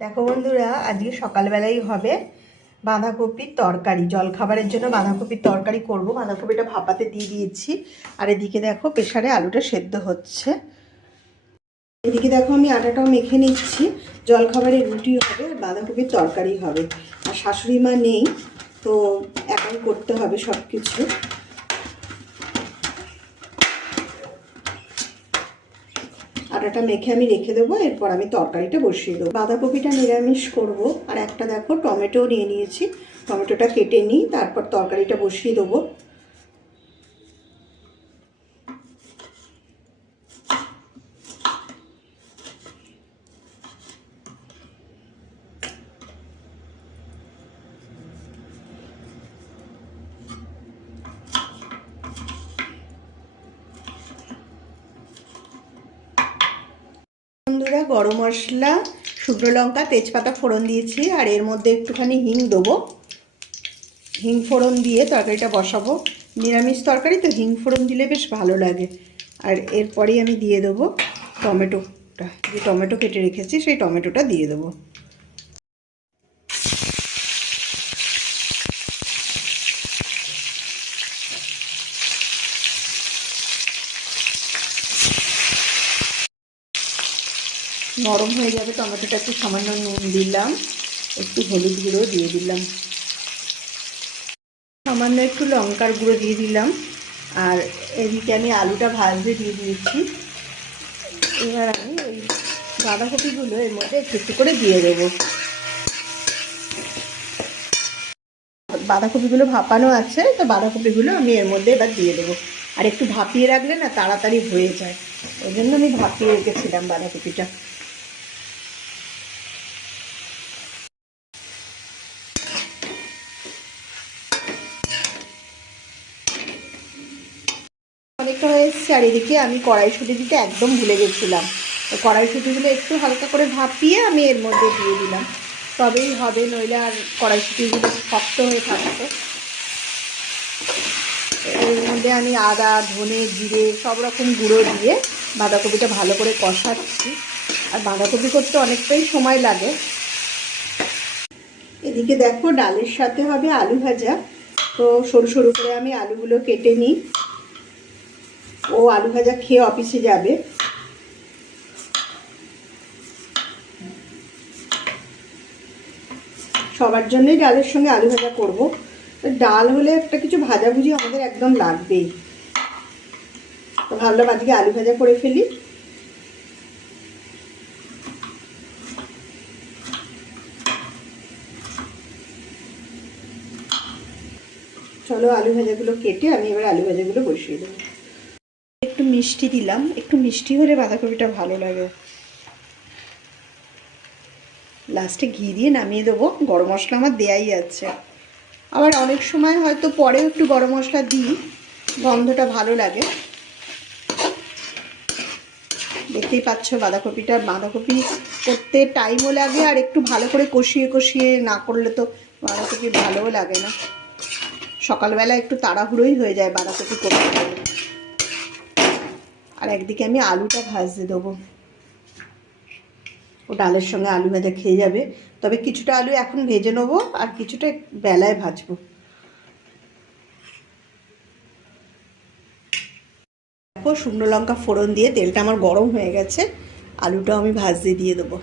দেখো বন্ধুরা, আজকে সকালবেলাই হবে বাঁধাকপির তরকারি। জলখাবারের জন্য বাঁধাকপির তরকারি করব। বাঁধাকপিটা ভাপাতে দিয়ে দিয়েছি। আর এদিকে দেখো প্রেসারে আলুটা সেদ্ধ হচ্ছে। এদিকে দেখো আমি আটাটাও মেখে নিচ্ছি। জলখাবারে রুটি হবে আর বাঁধাকপির তরকারি হবে। আর শাশুড়ি মা নেই, তো একাই করতে হবে সব কিছু। আটাটা মেখে আমি রেখে দেবো, এরপর আমি তরকারিটা বসিয়ে দেবো। বাঁধাকপিটা নিরামিষ করব। আর একটা দেখো টমেটো নিয়ে নিয়েছি, টমেটোটা কেটে নিই, তারপর তরকারিটা বসিয়ে দেবো। বন্ধুরা, গরম মশলা, শুকনো লঙ্কা, তেজপাতা ফোড়ন দিয়েছি। আর এর মধ্যে একটুখানি হিং দেবো। হিং ফোড়ন দিয়ে তরকারিটা বসাবো। নিরামিষ তরকারি তো হিং ফোড়ন দিলে বেশ ভালো লাগে। আর এরপরেই আমি দিয়ে দেবো টমেটোটা, যে টমেটো কেটে রেখেছি সেই টমেটোটা দিয়ে দেবো। নরম হয়ে যাবে টমেটোটা, একটু সামান্য নুন দিলাম, একটু হলুদ গুঁড়ো দিয়ে দিলাম, সামান্য একটু লঙ্কার গুঁড়ো দিয়ে দিলাম। আর এদিকে আমি আলুটা ভাজতে দিয়ে দিয়েছি। এবার আমি ওই বাঁধাকপিগুলো এর মধ্যে একটু একটু করে দিয়ে দেবো। বাঁধাকপিগুলো ভাপানো আছে, তো বাঁধাকপিগুলো আমি এর মধ্যে এবার দিয়ে দেবো। আর একটু ভাপিয়ে রাখলে না তাড়াতাড়ি হয়ে যায়, ওই জন্য আমি ভাপিয়ে রেখেছিলাম বাঁধাকপিটা। অনেকটা হয়ে এসছে। আর এদিকে আমি কড়াইশুঁটি দিতে একদম ভুলে গেছিলাম। তো কড়াইশুঁটিগুলো একটু হালকা করে ভাপিয়ে আমি এর মধ্যে দিয়ে দিলাম, তবেই হবে, নইলে আর কড়াইশুঁটিগুলো শক্ত হয়ে থাকতো। এর মধ্যে আমি আদা, ধনে, জিরে সব রকম গুঁড়ো দিয়ে বাঁধাকপিটা ভালো করে কষাচ্ছি। আর বাঁধাকপি করতে অনেকটাই সময় লাগে। এদিকে দেখো ডালের সাথে হবে আলু ভাজা। তো সরু সরু করে আমি আলুগুলো কেটে নিই। ও আলু ভাজা খেয়ে অফিসে যাবে। সবার জন্যই ডালের সঙ্গে আলু ভাজা করব। ডাল হলে একটা কিছু ভাজাভুজি আমাদের একদম লাগবেই। তো ভাবলাম আজকে আলু ভাজা করে ফেলি। চলো আলু ভাজাগুলো কেটে আমি এবার আলু ভাজাগুলো বসিয়ে দেবো। একটু মিষ্টি দিলাম, একটু মিষ্টি হলে বাঁধাকপিটা ভালো লাগে। লাস্টে ঘি দিয়ে নামিয়ে দেবো। গরম মশলা আমার দেয়াই আছে, আবার অনেক সময় হয়তো পরেও একটু গরম মশলা দিই, গন্ধটা ভালো লাগে। দেখতেই পাচ্ছ বাঁধাকপি করতে টাইমও লাগে, আর একটু ভালো করে কষিয়ে কষিয়ে না করলে তো বাঁধাকপি ভালোও লাগে না। সকালবেলা একটু তাড়াহুড়োই হয়ে যায় বাঁধাকপি করতে গেলে। আর একদিকে আমি আলুটা ভাজতে দেবো, ও ডালের সঙ্গে আলু ভাজা খেয়ে যাবে। তবে কিছুটা আলু এখন ভেজে নেবো, আর কিছুটা বেলায় ভাজবো। দেখো শুকনো লঙ্কা ফোড়ন দিয়ে তেলটা আমার গরম হয়ে গেছে, আলুটাও আমি ভাজতে দিয়ে দেবো।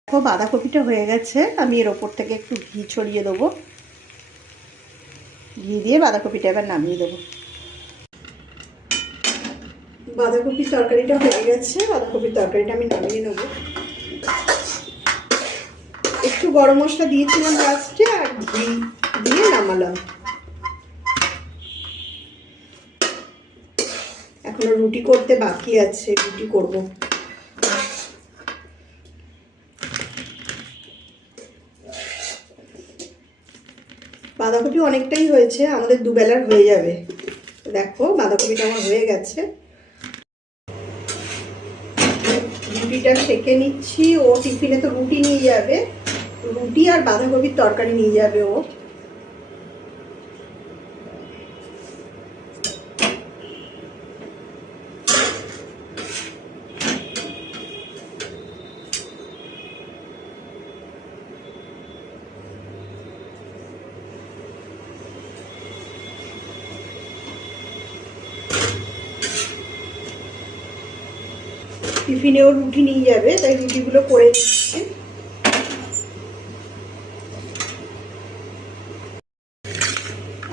দেখো বাঁধাকপিটা হয়ে গেছে, আমি এর ওপর থেকে একটু ঘি ছড়িয়ে দেবো। ঘি দিয়ে বাঁধাকপিটা এবার নামিয়ে দেবো। বাঁধাকপির তরকারিটা হয়ে গেছে, বাঁধাকপির তরকারিটা আমি নামিয়ে নেবো। একটু গরম মশলা দিয়েছিলাম লাস্টে, আর ঘি দিয়ে নামালাম। এখনো রুটি করতে বাকি আছে, রুটি করব। বাঁধাকপি অনেকটাই হয়েছে, আমাদের দুবেলার হয়ে যাবে। দেখো বাঁধাকপিটা আমার হয়ে গেছে। রুটিটা সেঁকে নিচ্ছি। ও টিফিনে তো রুটি নিয়ে যাবে, রুটি আর বাঁধাকপির তরকারি নিয়ে যাবে ও। টিফিনেও রুটি নিয়ে যাবে, তাই রুটিগুলো করে দিচ্ছি।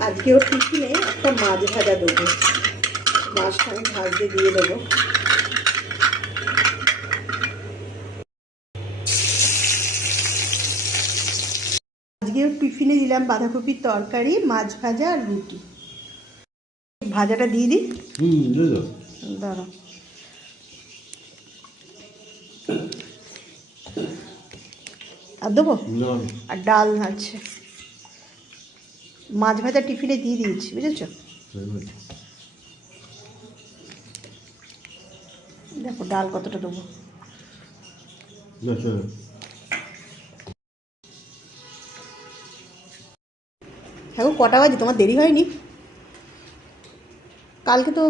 আজকেও টিফিনে একটা মাছ ভাজা দেবো, মাছটা আমি ভাজতে দিয়ে দেবো। আজকেও টিফিনে দিলাম বাঁধাকপির তরকারি, মাছ ভাজা আর রুটি। ভাজাটা দিয়ে দিই। দাঁড়াও, আর দেবো, আর ডাল আছে। মাছ ভাজা টিফিনে দিয়ে দিয়েছি, বুঝেছো? দেখো ডাল কতটা দেবো। হ্যাঁ, কটা বাজে? তোমার দেরি হয়নি? কালকে তো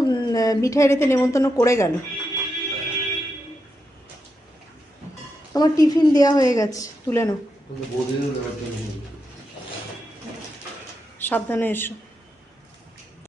মিঠাই রেতে নেমন্তন্ন করে গেল। তোমার টিফিন দেওয়া হয়ে গেছে, তুলে নাও। সাবধানে এসো।